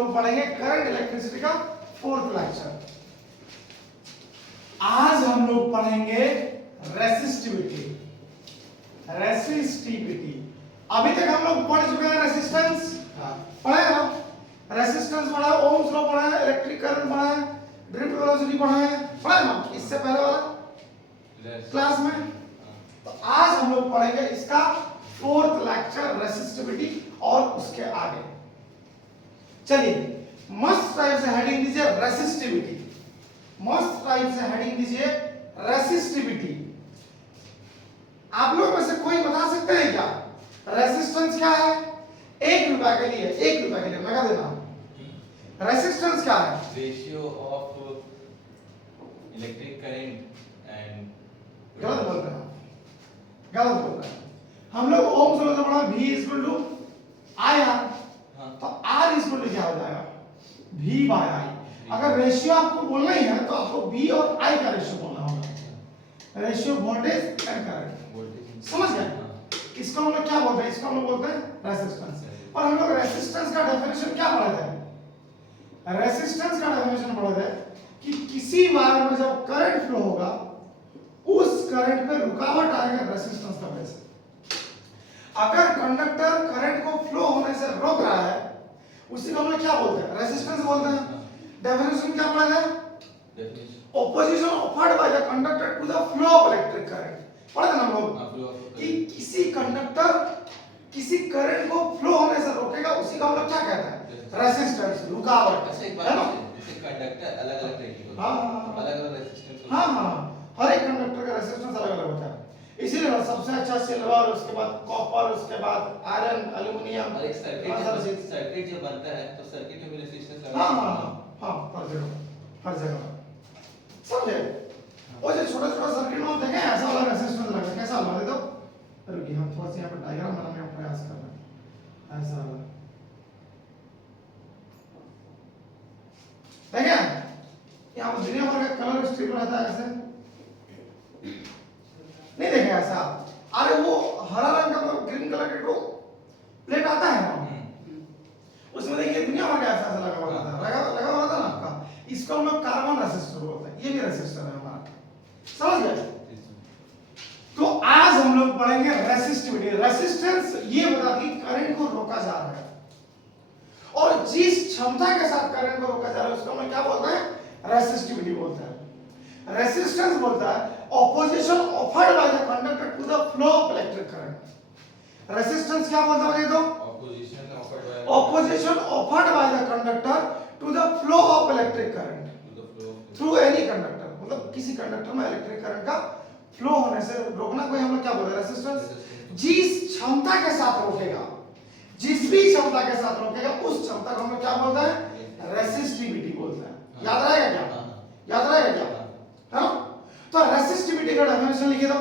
लोग पढ़ेंगे current electricity का 4th लेक्चर। आज हम लोग पढ़ेंगे रेसिस्टिविटी। रेसिस्टिविटी अभी तक हम लोग पढ़ चुके हैं रेसिस्टेंस, पढ़ा है ना, रेसिस्टेंस पढ़ा है, ओम्स लॉ पढ़ा है, इलेक्ट्रिक करंट पढ़ा है, ड्रिफ्ट वेलोसिटी पढ़ा है, पढ़ा है ना इससे पहले वाला क्लास में। तो आज हम लोग पढ़ेंगे इसका 4th लेक्चर रेसिस्टिविटी और उसके आगे। चलिए मस्त टाइप से हेडिंग दीजिए रेसिस्टिविटी, मस्त टाइप से हेडिंग दीजिए रेसिस्टिविटी। आप लोग में से कोई बता सकते हैं क्या रेसिस्टेंस क्या है? 1 रुपए के लिए, 1 रुपए के लिए लगा देना। रेसिस्टेंस क्या है? Ratio of electric current and गलत बोल रहे हैं, गलत बोल रहे हैं। हम लोग ओम्स लॉ से पढ़ा V equal to I R, तो R इक्वल टू क्या हो जाएगा? V by I। अगर रेशियो आपको बोलना ही है तो आपको V और I का रेशियो बोलना होगा, रेशियो वोल्टेज एंड करंट। समझ गए? इसको हम लोग क्या बोलते हैं? इसको हम लोग बोलते हैं रेसिस्टेंस। और हम लोग रेसिस्टेंस का डेफिनेशन क्या पढ़े थे? रेसिस्टेंस का डेफिनेशन पढ़े थे कि किसी वायर में जब करंट फ्लो होगा उस करंट पे रुकावट आएगा रेसिस्टेंस का वजह से। अगर कंडक्टर करंट को फ्लो होने से रोक रहा है उसी को हम लोग क्या बोलते हैं? रेसिस्टेंस बोलते हैं। डेफिनेशन क्या पढ़ा है? Opposition offered by the conductor to the flow of electric current. पढ़ा था ना हम लोग कि किसी कंडक्टर किसी करंट को फ्लो होने से रोकेगा, उसी को हम लोग क्या कहते हैं? रेसिस्टेंस, रुकावट। है ना? कंडक्टर अलग-अलग तरीके के हां अलग-अलग रेसिस्टेंस। हां हर एक कंडक्टर का रेसिस्टेंस अलग-अलग होता है। इसीलिए सबसे अच्छा सिल्वर, उसके बाद कॉपर, उसके बाद आयरन, एल्युमिनियम। और एक सर्किट जब बनता है तो सर्किट में भी रेसिस्टेंस लगा। हां हर जगह समझे? वो जो छोटा-छोटा सर्किट में आप देखें ऐसा वाला रेसिस्टेंस लगा, कैसा लगा दे दो। रुकिए हम थोड़ा सा यहाँ पर डायग्राम बनाने का प्रयास कर रहे हैं। ऐसा वाला देखिए यहाँ पर दुनिया भर का कलर स्ट्रिप रहता है ऐसे, नहीं देखे ऐसा? अरे वो हरा रंग का ग्रीन कलर का प्लेट आता है ना, उसमें देखिए दुनिया भर का ऐसा लगा हुआ था, लगा हुआ था ना आपका। इसको हम लोग कार्बन रेसिस्टर बोलते हैं। ये भी रेसिस्टर है हमारा, समझ गए? तो आज हम लोग पढ़ेंगे रेसिस्टिविटी। रेसिस्टेंस ये बताती है करंट को रोका जा रहा है, और जिस क्षमता के साथ करंट को रोका जा रहा है उसको हम क्या बोलते हैं? रेसिस्टिविटी बोलते हैं। रेसिस्टेंस बोलता है opposition offered by the conductor to the flow of electric current. Resistance क्या बोलता है? ये तो opposition offered by the conductor to the flow of electric current through any conductor, मतलब किसी कंडक्टर में इलेक्ट्रिक करंट का फ्लो होने से रोकना को हम लोग क्या बोलते हैं? रेसिस्टेंस। जिस क्षमता के साथ रोकेगा, जिस भी क्षमता के साथ रोकेगा उस क्षमता को हम लोग क्या बोलते हैं? रेसिस्टिविटी बोलते हैं। याद रहेगा क्या? याद रहेगा क्या? हाँ, तो रेसिस्टिविटी का डेफिनेशन लिखिए, तो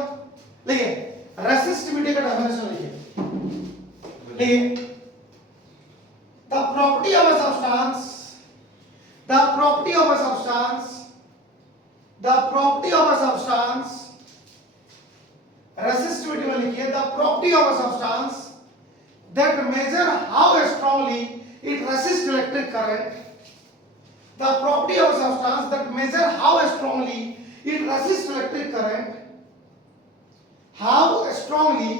लिखिए रेसिस्टिविटी का डेफिनेशन लिखिए। The property of a substance, the property of a substance, the property of a substance, resistivity में लिखिए the property of a substance that measure how strongly it resists electric current, the property of a substance that measure how strongly it resists electric current, how strongly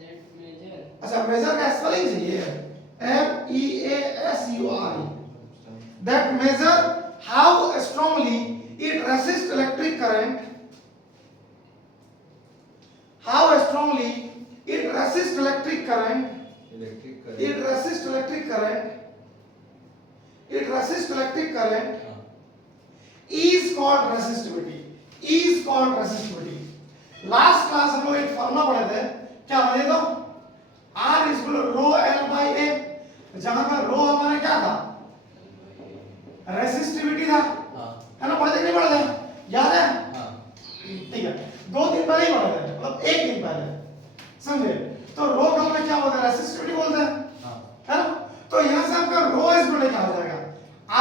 that measure, अच्छा measure का spelling चाहिए, MEASURE, that measure how strongly it resists electric current, how strongly it resists electric current, it resists electric current, it resists electric current is called resistivity, is called resistivity। Last class हम लोग एक formula पढ़े थे, क्या बने तो? R is equal to rho L by A, जहां पर rho हमारा क्या था? रेसिस्टिविटी था, है ना? पढ़े थे नहीं पढ़े थे? याद है? ठीक है, 2 दिन पहले ही पढ़े थे, मतलब 1 दिन पहले, समझे? तो रो का हमने क्या बोलते हैं? रेसिस्टिविटी बोलते हैं, है ना? तो यहां से आपका रो इज इक्वल क्या हो जाएगा?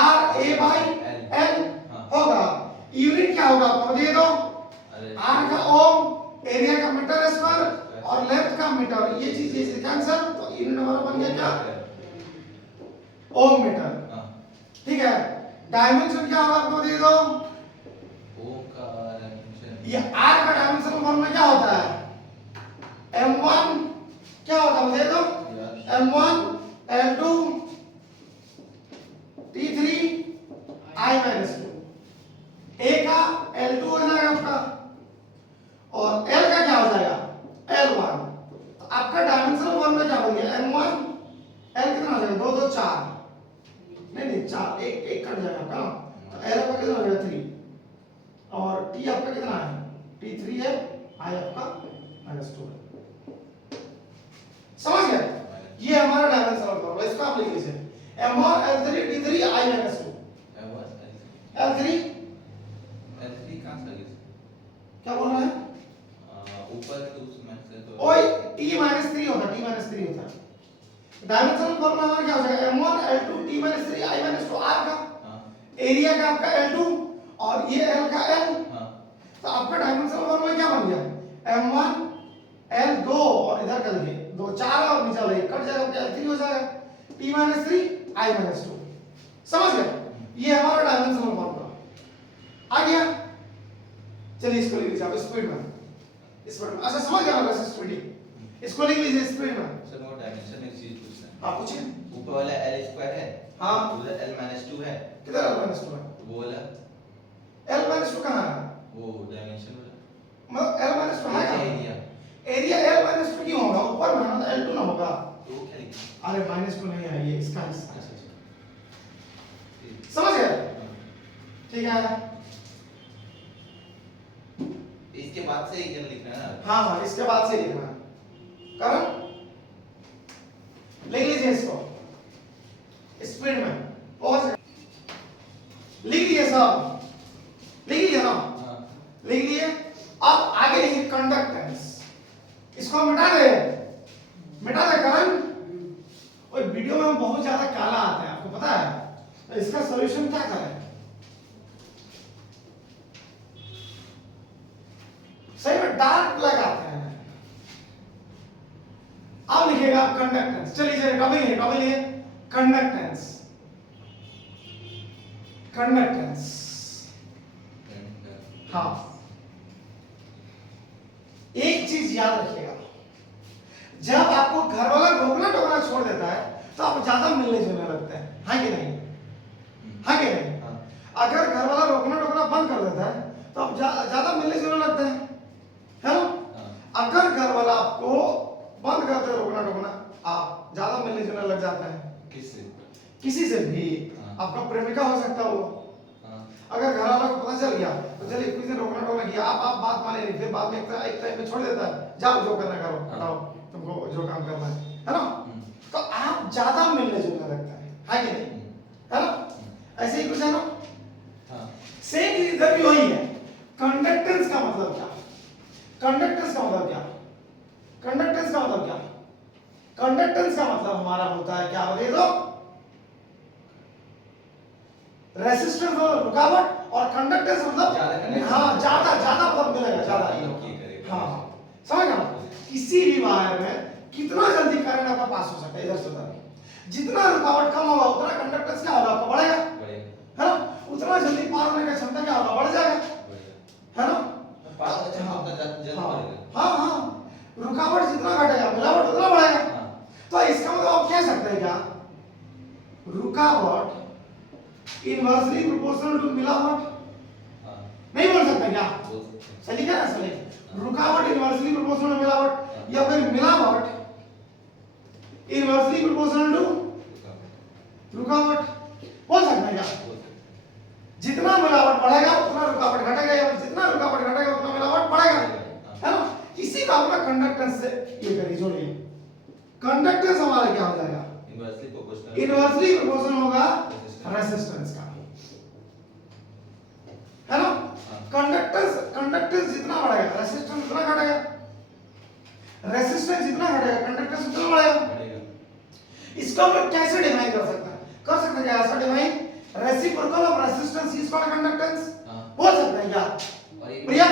R A by L होगा। यूनिट क्या होगा आपको दिए दो? R का ओम, एरिया का मीटर स्क्वायर और लेंथ का मीटर, ये चीज कैंसिल, तो यूनिट हमारा बन गया क्या? ओम मीटर, हाँ ठीक है। डायमेंशन क्या होगा आपको बता दो, ओम का डायमेंशन ये आर का डायमेंशन फॉर्मूला क्या होता है, m1 क्या होता है बता दो, m1 l2 t3 i minus 2, a का l2 हो जाएगा आपका और l का क्या हो जाएगा l1। तो आपका डायमेंशनल फॉर्मूला क्या बन गया, m1 l कितना हो जाएगा 2 2 4, नहीं 4, एक कट जाएगा आपका ना, तो l आपका कितना हो जाएगा 3 और t आपका कितना है t3 है, i आपका -2 है। समझ गए, ये हमारा डायमेंशनल फॉर्मूला, इसको आप लिख लीजिए m1 l3 t3 i -2 l3 L3 कहाँ से आ गया? क्या बोल रहा है, ऊपर तो उसमें से तो ओए t -3 होता, t -3 होता है। डायमेंशनल फॉर्मूला हमारा क्या हो जाएगा m1 l2 t -3 i -2 r का, हाँ एरिया का आपका l2 और ये l का l, हाँ तो आपका डायमेंशनल फॉर्मूला क्या बन गया m1 l2 और इधर कर दिए 2 4 और नीचे वाला 1 कट जाएगा, आपका l3 हो जाएगा t -3 i -2। समझ गए, ये हमारा डायमेंशनल फॉर्मूला आ गया। चलिए इसको लिख लीजिए आप स्पीड में, अच्छा समझ गया ना रेसिस्टिविटी, इसको लिख लीजिए स्पीड में। सर वो डायमेंशन में एक चीज पूछना है। हाँ पूछिए, ऊपर वाला L² है, हाँ उधर L-2 है, किधर l -2 है, वो वाला l -2 कहाँ है, वो डायमेंशन वाला मतलब l -2 है कहाँ, एरिया एरिया l -2 क्यों होगा, ऊपर में है ना, l2 ना होगा, तो वो क्या लिखा? अरे -2 नहीं है, ये इसका हिस्सा है। अच्छा अच्छा ठीक। समझ गए, हाँ। ठीक है। इसके बाद से ये लिखना है ना? हाँ हाँ इसके बाद से लिखना है, कारण लिख लीजिए इसको स्पीड में, पहुंच लिख लीजिए सब, लिख लीजिए ना, हाँ लिख लिए। अब आगे लिखिए कंडक्टेंस, इसको मिटा दे, मिटा दे करण। और वीडियो में हम बहुत ज्यादा काला आता है आपको पता है, तो इसका सॉल्यूशन क्या करें, सही में डार्क ब्लैक आते हैं। अब लिखिएगा आप कंडक्टेंस, चलिए टॉपिक लिए कंडक्टेंस, कंडक्टेंस, हाँ एक चीज याद रखिएगा, जब आपको घर वाला रोकना टोकना छोड़ देता है तो आप ज्यादा मिलने जुलने लगते हैं, हाँ कि नहीं, हाँ कि नहीं, अगर घर वाला रोकना टोकना बंद कर देता है तो आप ज्यादा मिलने जुलने लगते हैं, है ना। अगर घर वाला आपको बंद करते हैं रोकना टोकना, आप ज्यादा मिलने जुलने लग जाते हैं, किससे? किसी से भी, आपका प्रेमिका हो सकता है वो, अगर घर वाला को पता चल गया तो चलिए कुछ दिन रोकना टोकना किया, आप बात माने नहीं, फिर बाद में एक टाइम में छोड़ देता है, जाओ जो करना करो, हटाओ तुमको जो काम करना है ना, तो आप ज्यादा मिलने जुलने लगता है कि नहीं, है ना, ऐसे ही कुछ है ना। सेम इधर भी वही है। कंडक्टेंस का मतलब क्या, कंडक्टेंस का मतलब क्या, कंडक्टेंस का मतलब क्या, कंडक्टेंस का मतलब हमारा होता है क्या बता दो, रेसिस्टेंस और रुकावट, और कंडक्टेंस मतलब हाँ ज्यादा ज्यादा मतलब मिलेगा ज्यादा, हाँ समझ गए, किसी भी वायर में कितना जल्दी करंट आपका पास हो सकता है इधर से उधर, जितना रुकावट कम होगा उतना कंडक्टेंस क्या होगा आपका बढ़ेगा, है ना, उतना जल्दी पार होने का क्षमता क्या होगा बढ़ जाएगा, है ना, हाँ हाँ रुकावट जितना घटेगा मिलावट उतना बढ़ेगा, तो इसका मतलब आप कह सकते हैं क्या, रुकावट इनवर्सली प्रोपोर्शनल टू मिलावट, नहीं बोल सकते क्या, सही क्या ना, सही, रुकावट इनवर्सली प्रोपोर्शनल टू मिलावट, या फिर मिलावट इनवर्सली प्रोपोर्शनल टू रुकावट, बोल सकते हैं क्या, जितना मिलावट बढ़ेगा उतना रुकावट घटेगा, या जितना रुकावट घटेगा उतना मिलावट बढ़ेगा, है ना। इसी का अपना कंडक्टेंस से ये करिए, जोड़िए, कंडक्टेंस हमारा क्या हो जाएगा, इनवर्सली प्रोपोर्शनल होगा रेजिस्टेंस का, है ना। कंडक्टेंस जितना बढ़ेगा रेजिस्टेंस उतना घटेगा, रेजिस्टेंस जितना घटेगा कंडक्टेंस उतना बढ़ेगा। इसको हम लोग कैसे डिफाइन कर सकते हैं, क्या ऐसा define, reciprocal of resistance is called conductance, बोल सकते हैं क्या प्रिया,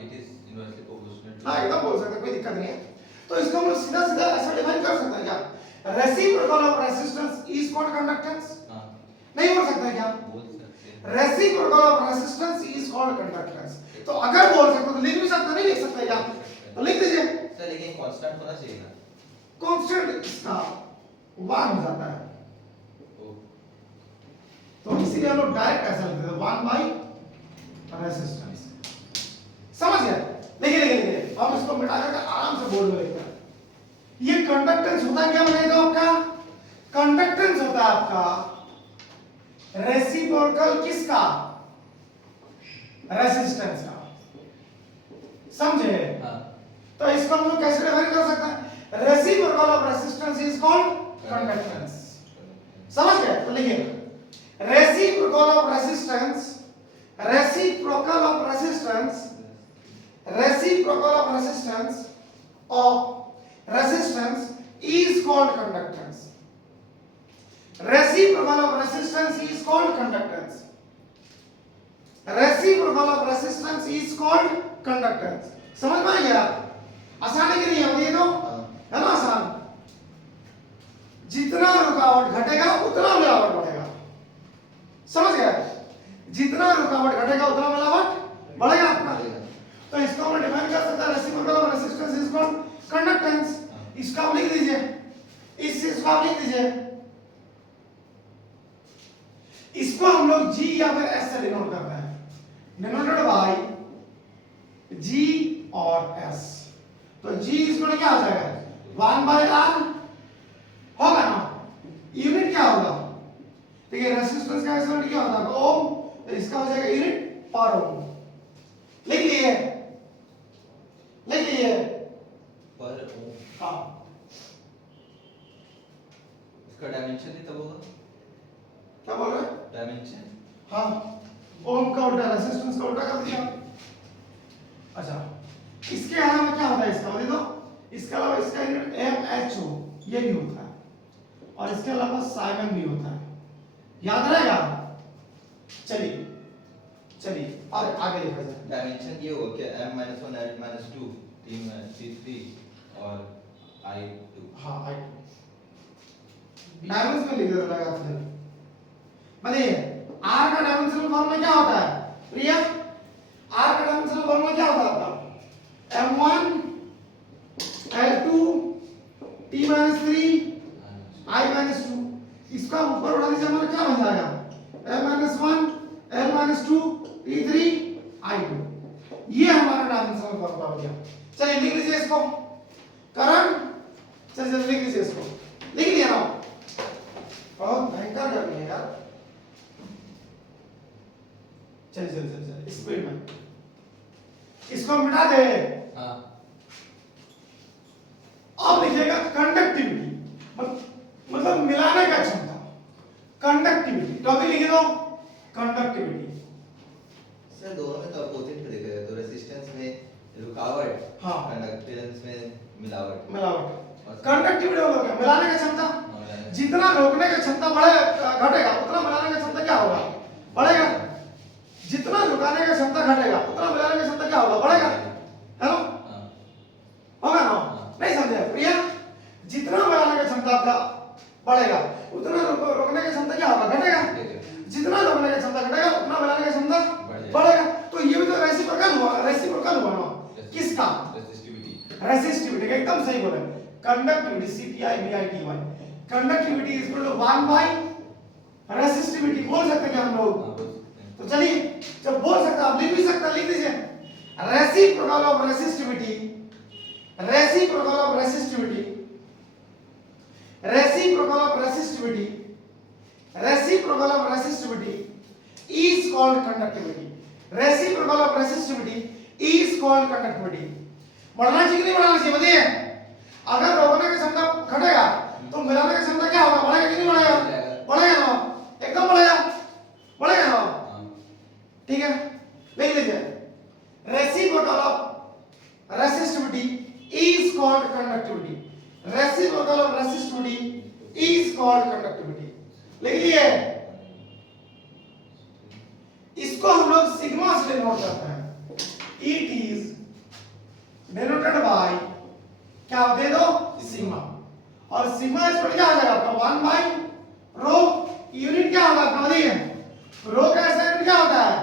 इट इज इनवर्सली प्रोपोर्शनल, हाँ एकदम बोल सकते हैं, कोई दिक्कत नहीं है। तो इसको हम लोग सीधा सीधा ऐसा डिफाइन कर सकते हैं क्या, reciprocal of resistance is called conductance. हाँ नहीं बोल सकते क्या? बोल सकते हैं। Reciprocal of resistance is called conductance. तो अगर बोल सकते तो लिख भी सकते, नहीं लिख सकते क्या? तो लिख दीजिए। सर लेकिन कांस्टेंट होना चाहिए ना। कांस्टेंट इसका 1 हो जाता है, ओ, तो इसीलिए हम लोग डायरेक्ट ऐसा लिखते हैं 1 बाई रेसिस्टेंस। समझ गए? देखिए देखिए देखिए, हम इसको मिटा करके आराम से बोर्ड में लिखते हैं। ये कंडक्टेंस होता है क्या बताइए तो आपका? कंडक्टेंस होता है आपका रेसिप्रोकल किसका? रेसिस्टेंस का। समझे? हाँ तो इसको हम लोग कैसे डिफाइन कर सकते हैं? Reciprocal of resistance is called conductance. समझ गए? तो लिखिए reciprocal of resistance, reciprocal of resistance, reciprocal of resistance of resistance is called conductance. Reciprocal of resistance is called conductance. Reciprocal of resistance is called conductance. समझ में आ गया? आसान है कि नहीं है? ये तो है ना आसान। जितना रुकावट घटेगा उतना मिलावट बढ़ेगा। समझ गए? जितना रुकावट घटेगा उतना मिलावट बढ़ेगा आपका। तो इसको हम डिफाइन कर सकते हैं reciprocal of resistance is called conductance. इसका आप लिख दीजिए, इस चीज को आप लिख दीजिए। इसको हम लोग G या फिर S से डिनोट करते हैं, डिनोटेड बाय G और S। तो G इसको क्या हो जाएगा? 1 बाय R होगा ना? यूनिट क्या होगा? देखिए रेसिस्टेंस का यूनिट क्या होता है? ओम। तो इसका हो जाएगा यूनिट पर ओम। लिख लिए, लिख लिए पर ओम। हाँ। इसका डायमेंशन ही तब होगा। क्या बोल रहे हैं? डायमेंशन। हाँ, ओम का उल्टा रेसिस्टेंस का उल्टा कर दिया। अच्छा, इसके अलावा क्या होता है इसका बता दो? इसके अलावा इसका यूनिट MHO ये भी होता है, और इसके अलावा साइमन भी होता है। याद रहेगा? चलिए चलिए अब आगे देखा जाए। डायमेंशन ये होगा क्या? M-1 M-2 3 और I2। हाँ I2 डायमेंशन लिख देता लगा फिर। बताइए R का डायमेंशनल फॉर्मूला क्या होता है? प्रिया, R का डायमेंशनल फॉर्मूला क्या होता है आपका? M1 L2 T-3 I-2। इसका ऊपर उठा दीजिए, हमारा क्या बन जाएगा? M-1 L-2 T3 I2। ये हमारा डायमेंशनल फॉर्मूला हो गया। चलिए लिख लीजिए इसको। करंट, चलिए लिख लीजिए इसको। लिख लिया ना? बहुत भयंकर करनी है यार। चलिए चलिए चलिए स्पीड में इसको मिटा दे। हाँ अब लिखिएगा कंडक्टिविटी, मतलब मिलाने का क्षमता। कंडक्टिविटी टॉपिक लिखे दो, कंडक्टिविटी। सर दोनों में तो अपोजिट पे देखा जाए तो रेसिस्टेंस में रुकावट, हाँ। कंडक्टेंस में मिलावट। मिलावट। कंडक्टिविटी मतलब क्या? मिलाने का क्षमता। जितना रोकने की क्षमता बढ़े घटेगा उतना मिलाने की क्षमता क्या होगा? बढ़ेगा। जितना रुकाने की क्षमता घटेगा उतना मिलाने की क्षमता क्या होगा? बढ़ेगा। है ना? होगा ना? नहीं समझे प्रिया? जितना मिलाने की क्षमता आपका बढ़ेगा उतना रोकने की क्षमता क्या होगा? घटेगा। जितना रोकने की क्षमता घटेगा उतना मिलाने की क्षमता बढ़ेगा। तो ये भी तो रेसिप्रोकल हुआ, रेसिप्रोकल हुआ ना? किसका? रेसिस्टिविटी का। एकदम सही बोले। Conductivity CPI/VI/TY, conductivity is equal to 1 by resistivity. बोल सकते हैं क्या हम लोग? तो चलिए जब बोल सकते आप लिख भी सकते, लिख दीजिए reciprocal of resistivity, reciprocal of resistivity, reciprocal of resistivity, reciprocal of resistivity is called conductivity. Reciprocal of resistivity is called conductivity. बढ़ना चाहिए कि नहीं बढ़ना चाहिए बताइए? अगर रोकने की क्षमता घटेगा तो मिलाने की क्षमता क्या होगा? बढ़ेगा कि नहीं बढ़ेगा? बढ़ेगा ना? एकदम बढ़ेगा, बढ़ेगा ना? ठीक है, लिख लीजिए reciprocal of resistivity is called conductivity. Reciprocal of resistivity is called conductivity. लिख लिए? इसको हम लोग सिग्मा से डिनोट करते हैं। इट इज डिनोटेड बाय क्या दे दो? सिग्मा। और सिग्मा स्क्वायर क्या आ जाएगा आपका 1 बाई रो। यूनिट क्या होगा आपका बताइए, रो का ऐसा यूनिट क्या होता है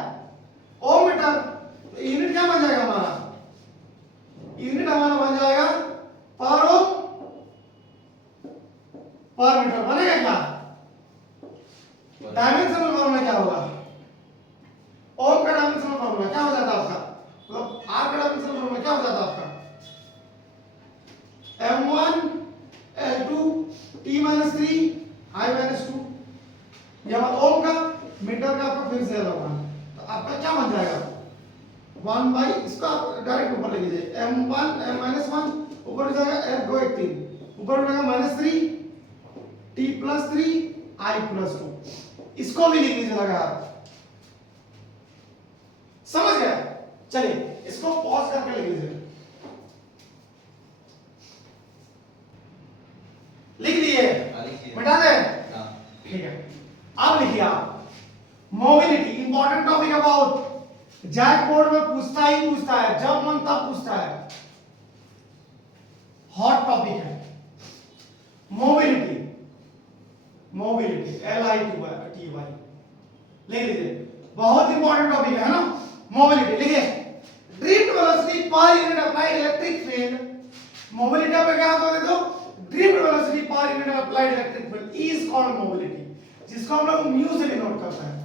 ओम मीटर। तो यूनिट क्या बन जाएगा हमारा, यूनिट हमारा बन जाएगा पर ओम पर मीटर बनेगा क्या। डायमेंशनल फॉर्मूला क्या होगा, ओम का डायमेंशनल फॉर्मूला क्या हो जाता है आपका, मतलब आर का डायमेंशनल फॉर्मूला क्या हो जाता है आपका m1 l2 t - 3 I - 2। यह ओम का, मीटर का आपका फिर से अलग होगा। तो आपका क्या बन जाएगा 1 बाई, इसको आप डायरेक्ट ऊपर ले लीजिए m1 m - 1 ऊपर हो जाएगा f 2 1 3 ऊपर हो जाएगा -3 t + 3 I + 2। इसको भी लिख लीजिए लगा आप, समझ गया। चलिए इसको पॉज करके लिख लीजिए, लिख दिए मिटा दे, ठीक है। अब लिखिए आप mobility, important topic about, JAC board में पूछता ही पूछता है, जब मन तब पूछता है, हॉट टॉपिक है मोबिलिटी। मोबिलिटी LITY लिख लीजिए, बहुत इंपॉर्टेंट टॉपिक है ना मोबिलिटी। लिखिए drift velocity per unit applied electric field, mobility पे क्या होता है, तो drift velocity per unit applied electric field is called mobility, जिसको हम लोग म्यू से डिनोट करते हैं।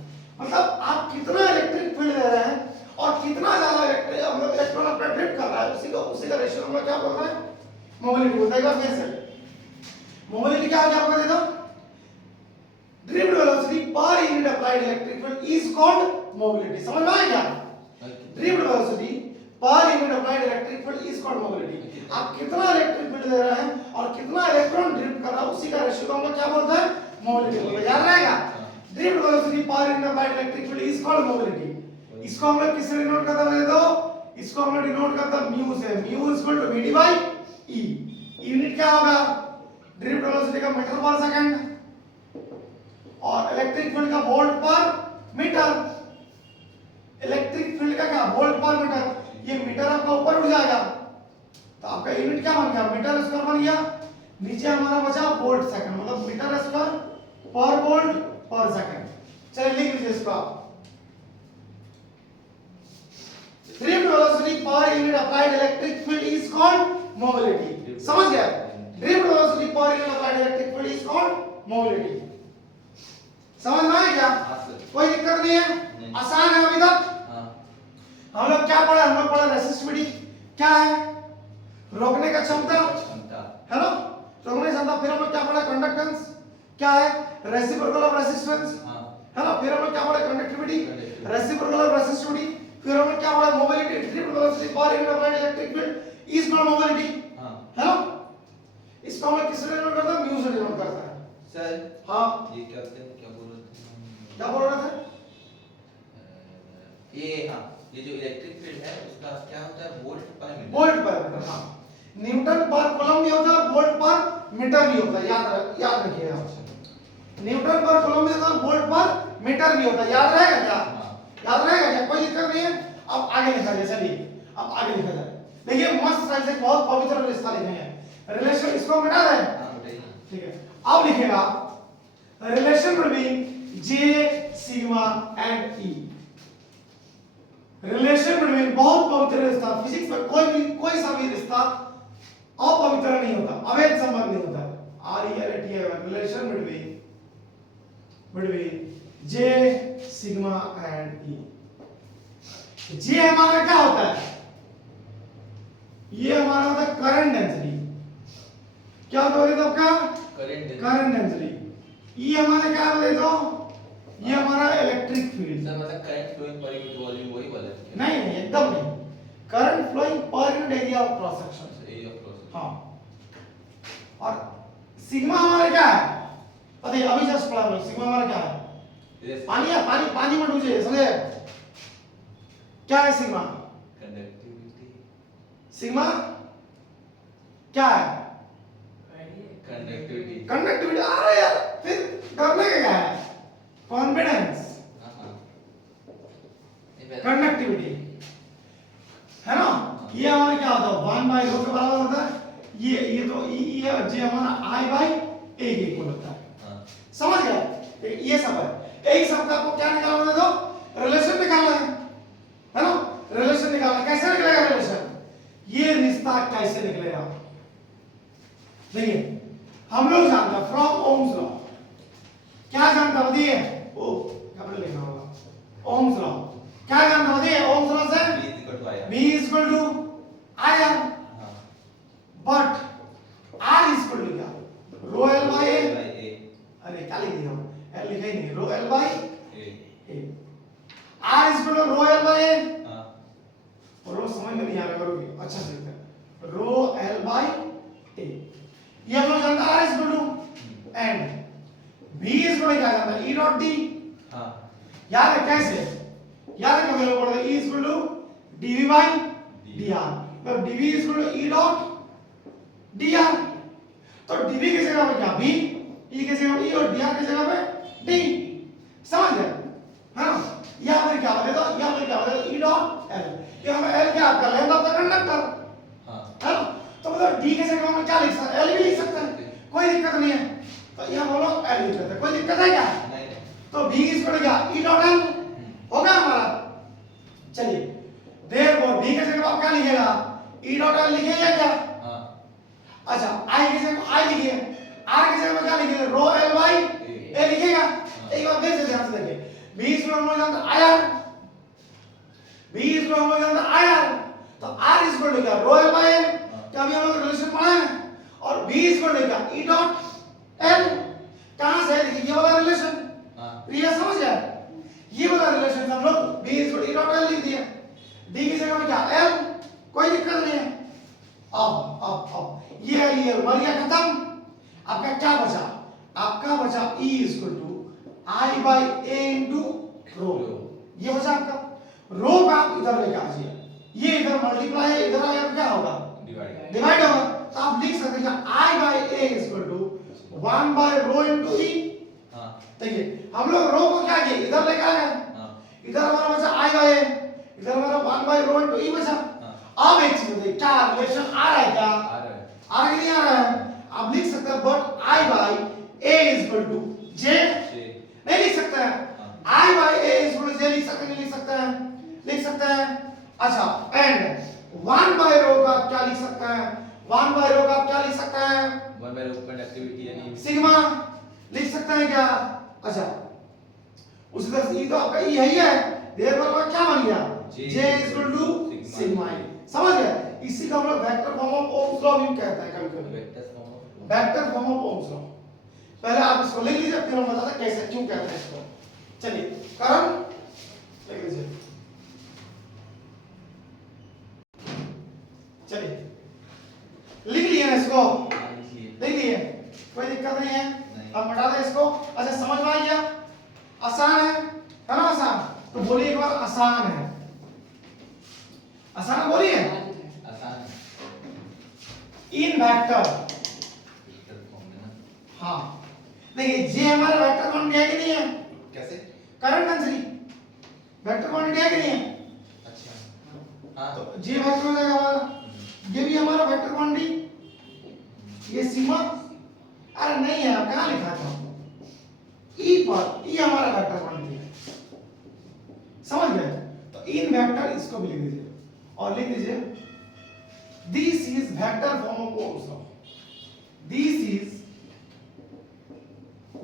मतलब आप कितना इलेक्ट्रिक फील्ड दे रहे हैं और कितना ज्यादा मतलब इलेक्ट्रॉन अपना ड्रिफ्ट कर रहा है, उसी का रेशियो हम लोग क्या बोल रहे हैं मोबिलिटी बोलते हैं। फिर से मोबिलिटी क्या होगा आपको दे दो, drift velocity per unit applied electric field is called mobility. समझ में आया क्या, drift velocity per unit applied electric field is called mobility. आप कितना इलेक्ट्रिक फील्ड दे रहे हैं और कितना इलेक्ट्रॉन ड्रिफ्ट कर रहा है, उसी का रेशियो को हम लोग क्या बोलते हैं मोबिलिटी बोलते हैं। याद रहेगा, drift velocity per unit applied electric field is called mobility. इसको हम लोग किससे डिनोट करते हैं दो, इसको हम लोग डिनोट करते हैं म्यू से, mu is equal to VD by E। Unit क्या होगा ड्रिफ्ट वेलोसिटी का मीटर पर सेकंड और इलेक्ट्रिक फील्ड का volt per metre. Electric field का क्या वोल्ट पर मीटर, ये मीटर आपका ऊपर उठ जाएगा तो आपका यूनिट क्या बन गया मीटर स्क्वायर बन गया, नीचे हमारा बचा वोल्ट सेकंड, मतलब मीटर स्क्वायर पर वोल्ट पर सेकंड। चलिए लिख लीजिए इसको आप, drift velocity per unit applied electric field is called mobility. समझ गया, drift velocity per unit applied electric field is called mobility. समझ में आया क्या, कोई दिक्कत नहीं है, आसान है अभी तक। हम लोग क्या पढ़ा, हम लोग पढ़ा रेसिस्टिविटी क्या है, रोकने का क्षमता है ना, रोकने की क्षमता। फिर हम लोग क्या पढ़ा कंडक्टेंस क्या है, रेसिप्रोकल ऑफ रेजिस्टेंस है ना। फिर हम लोग क्या पढ़ा कंडक्टिविटी, रेसिप्रोकल ऑफ रेसिस्टिविटी। फिर हम लोग क्या पढ़ा mobility, drift velocity per unit applied electric field is called mobility है ना। इसको हम लोग किससे डिनोट करते हैं, म्यू से डिनोट करते हैं। सर हाँ ये क्या बोल रहे थे, क्या बोल रहे थे, ये हाँ ये जो इलेक्ट्रिक फील्ड है उसका क्या होता है volt per metre. Volt per metre, हाँ न्यूटन पर कूलम भी होता है, वोल्ट पर मीटर भी होता है। याद रखिए आप, न्यूटन पर कूलम भी होता है, वोल्ट पर मीटर भी होता है। याद रहेगा क्या, याद रहेगा क्या, कोई दिक्कत नहीं है। अब आगे लिखा जाए, चलिए अब आगे लिखा जाए। देखिए मस्त स्टाइल से बहुत पवित्र रिश्ता लिखेंगे, रिलेशन इसको मिटा दें, ठीक है। अब लिखेगा relation between J sigma and E। Relation between बहुत पवित्र रिश्ता, फिजिक्स में कोई सा भी रिश्ता अपवित्र नहीं होता, अवैध संबंध नहीं होता। RELATI relation between J sigma and E। J हमारा क्या होता है, ये हमारा होता है करंट डेंसिटी, क्या होता है आपका करंट डेंसिटी। E हमारा क्या होता है, तो ये हमारा इलेक्ट्रिक फील्ड। सर मतलब current flowing per unit volume वही बोला है, नहीं नहीं एकदम नहीं, current flowing per unit area of cross section. Area of cross. हाँ और सिग्मा हमारा क्या है, पता है अभी जस्ट पढ़ा हमने, सिग्मा हमारा क्या है, पानी है, पानी में डूबे, समझे क्या है सिग्मा, कंडक्टिविटी। सिग्मा क्या है कंडक्टिविटी। अरे यार फिर डरने का क्या है, कॉन्फिडेंस कंडक्टिविटी है ना। ये हमारा क्या होता है 1 बाई रो के बराबर होता है, ये तो E ये हमारा आई बाई ए के इक्वल होता है। हाँ समझ गया? ये सब है, यही सब का आपको क्या निकालना है? तो रिलेशन निकालना है ना? रिलेशन निकालना, कैसे निकलेगा रिलेशन? ये रिश्ता कैसे निकलेगा? देखिए हम लोग जानते हैं फ्रॉम ओम्स लॉ, क्या जानता बताइए? ओ कब लिखना होगा ओम्स लॉ, क्या जानता बताइए? ओम्स लॉ से B is equal to I. B is equal to R, हाँ but R is equal to क्या? Rho L by A. by A. अरे क्या लिख दिया? एल लिखा ही नहीं, rho L by A. A. R is equal to rho L by A. हाँ रो समझ में नहीं आ रहा, करोगे अच्छा से लिखते हैं, रो एल बाई ए। ये हम लोग जानते हैं R is equal to and B is equal to क्या जानता है? E dot D. हाँ याद है कैसे? याद है कब लोग पढ़ते हैं? E is equal to D V by D R, मतलब D V is equal to E dot D R. तो डीवी की जगह पे क्या? बी, ई की जगह पे ई और डीआर की जगह पे डी। समझ गए? है ना? यहां पर क्या बनेगा? यहां पर क्या बनेगा? ई डॉट एल। ये हम एल क्या आपका लेंथ ऑफ द कंडक्टर, हाँ है ना? तो मतलब डी की जगह हम क्या लिख सकते हैं? एल भी लिख सकते हैं, कोई दिक्कत नहीं है। तो यहां हम लोग एल लिख लेते हैं, कोई दिक्कत है क्या? नहीं नहीं तो बी इज इक्वल टू क्या? ई डॉट एल हो गया हमारा। चलिए देयरफॉर बी की जगह आप क्या लिखेगा? ई डॉट एल लिखेंगे क्या? हाँ अच्छा आई की जगह आई लिखिए, आर की जगह में क्या लिखेंगे? रो एल बाई ए लिखेगा। एक बार फिर से ध्यान से देखिए, बी इज इक्वल टू हम लोग जानते हैं I R, B is equal to हम लोग जानते हैं आई आर, तो आर इज इक्वल टू क्या? Rho L by A. क्या अभी हम लोग रिलेशन पढ़ा है? और बी इज इक्वल टू क्या? ई डॉट एल। कहां से है? देखिए ये वाला रिलेशन, हाँ ये समझ गया? ये वाला रिलेशन हम लोग b is equal to E dot L लिख दिया, d की जगह में क्या? l, कोई दिक्कत नहीं है। अब ये एल मर गया, खत्म। आपका क्या बचा? आपका बचा e is equal to i by a into rho. ये बचा आपका रो का, इधर लेके आ जाइए, ये इधर मल्टीप्लाई है, इधर आया तो क्या होगा? डिवाइड डिवाइड होगा। तो आप लिख सकते हैं i by a is equal to 1 by rho into e। हाँ देखिए हम लोग रो को क्या किए? इधर लेके आ गए, हाँ इधर हमारा बचा i बाई a, इधर हमारा 1 बाई रो इनटू e बचा। अब एक चीज देखिए, क्या रिलेशन आ रहा है? क्या आ रहा है आ रहा है कि नहीं आ रहा है? आप लिख सकते हैं but i by a is equal to j, नहीं लिख सकते हैं? i by a is equal to j लिख सकते हैं, नहीं लिख सकते हैं? लिख सकते हैं। अच्छा एंड 1 बाई रो का आप क्या लिख सकते हैं? 1 बाई रो का आप क्या लिख सकते हैं? 1 by root conductivity यानी सिग्मा लिख सकते हैं क्या? अच्छा उसी तरह से ये तो आपका ई है ही है, देयरफॉर का क्या बन गया? j is equal to sigma E. समझ गए? इसी को हम लोग vector form of Ohm's law भी कहते हैं कभी-कभी, vector form of Ohm's law. पहले आप इसको लिख लीजिए, फिर हम बताते हैं कैसे क्यों कहते हैं इसको। चलिए करण लिख लीजिए, चलिए लिख लिए ना इसको? लिख लिए, कोई दिक्कत नहीं है। अब हटा दें इसको। अच्छा समझ में आ गया? आसान है ना? आसान तो बोलिए एक बार, आसान है। आसान बोलिए। आसान है इन वेक्टर, वेक्टर फॉर्म में ना। हाँ देखिए जे हमारा वेक्टर क्वांटिटी है कि नहीं है? कैसे? करंट आंसर वेक्टर क्वांटिटी है कि नहीं है? अच्छा हाँ तो जे वेक्टर हो जाएगा हमारा, ये भी हमारा वेक्टर क्वांटिटी, ये सिग्मा। अरे नहीं है, कहां लिखा था ई पर? ई हमारा वेक्टर क्वांटिटी है, समझ गए? तो इन वेक्टर इसको भी लिख दीजिए और लिख दीजिए this is vector form of Ohm's law, this is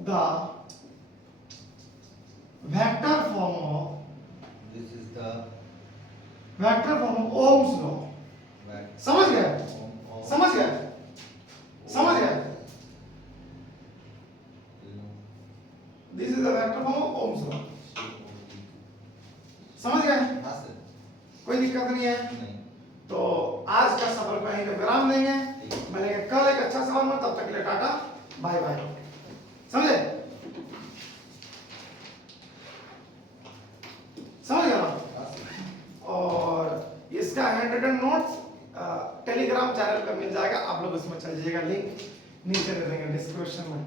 the vector form of, this is the vector form of Ohm's law. समझ गए? समझ गए? समझ गए? This is the vector form of Ohm's law. समझ गए? हाँ सर कोई दिक्कत नहीं है। नहीं तो आज का सफर को यहीं पे विराम देंगे, मिलेंगे कल एक अच्छा सफर में, तब तक के लिए टाटा बाय बाय। समझे? समझ गए ना? और इसका handwritten notes Telegram channel पे मिल जाएगा, आप लोग उसमें चल जाइएगा, लिंक नीचे दे देंगे डिस्क्रिप्शन में।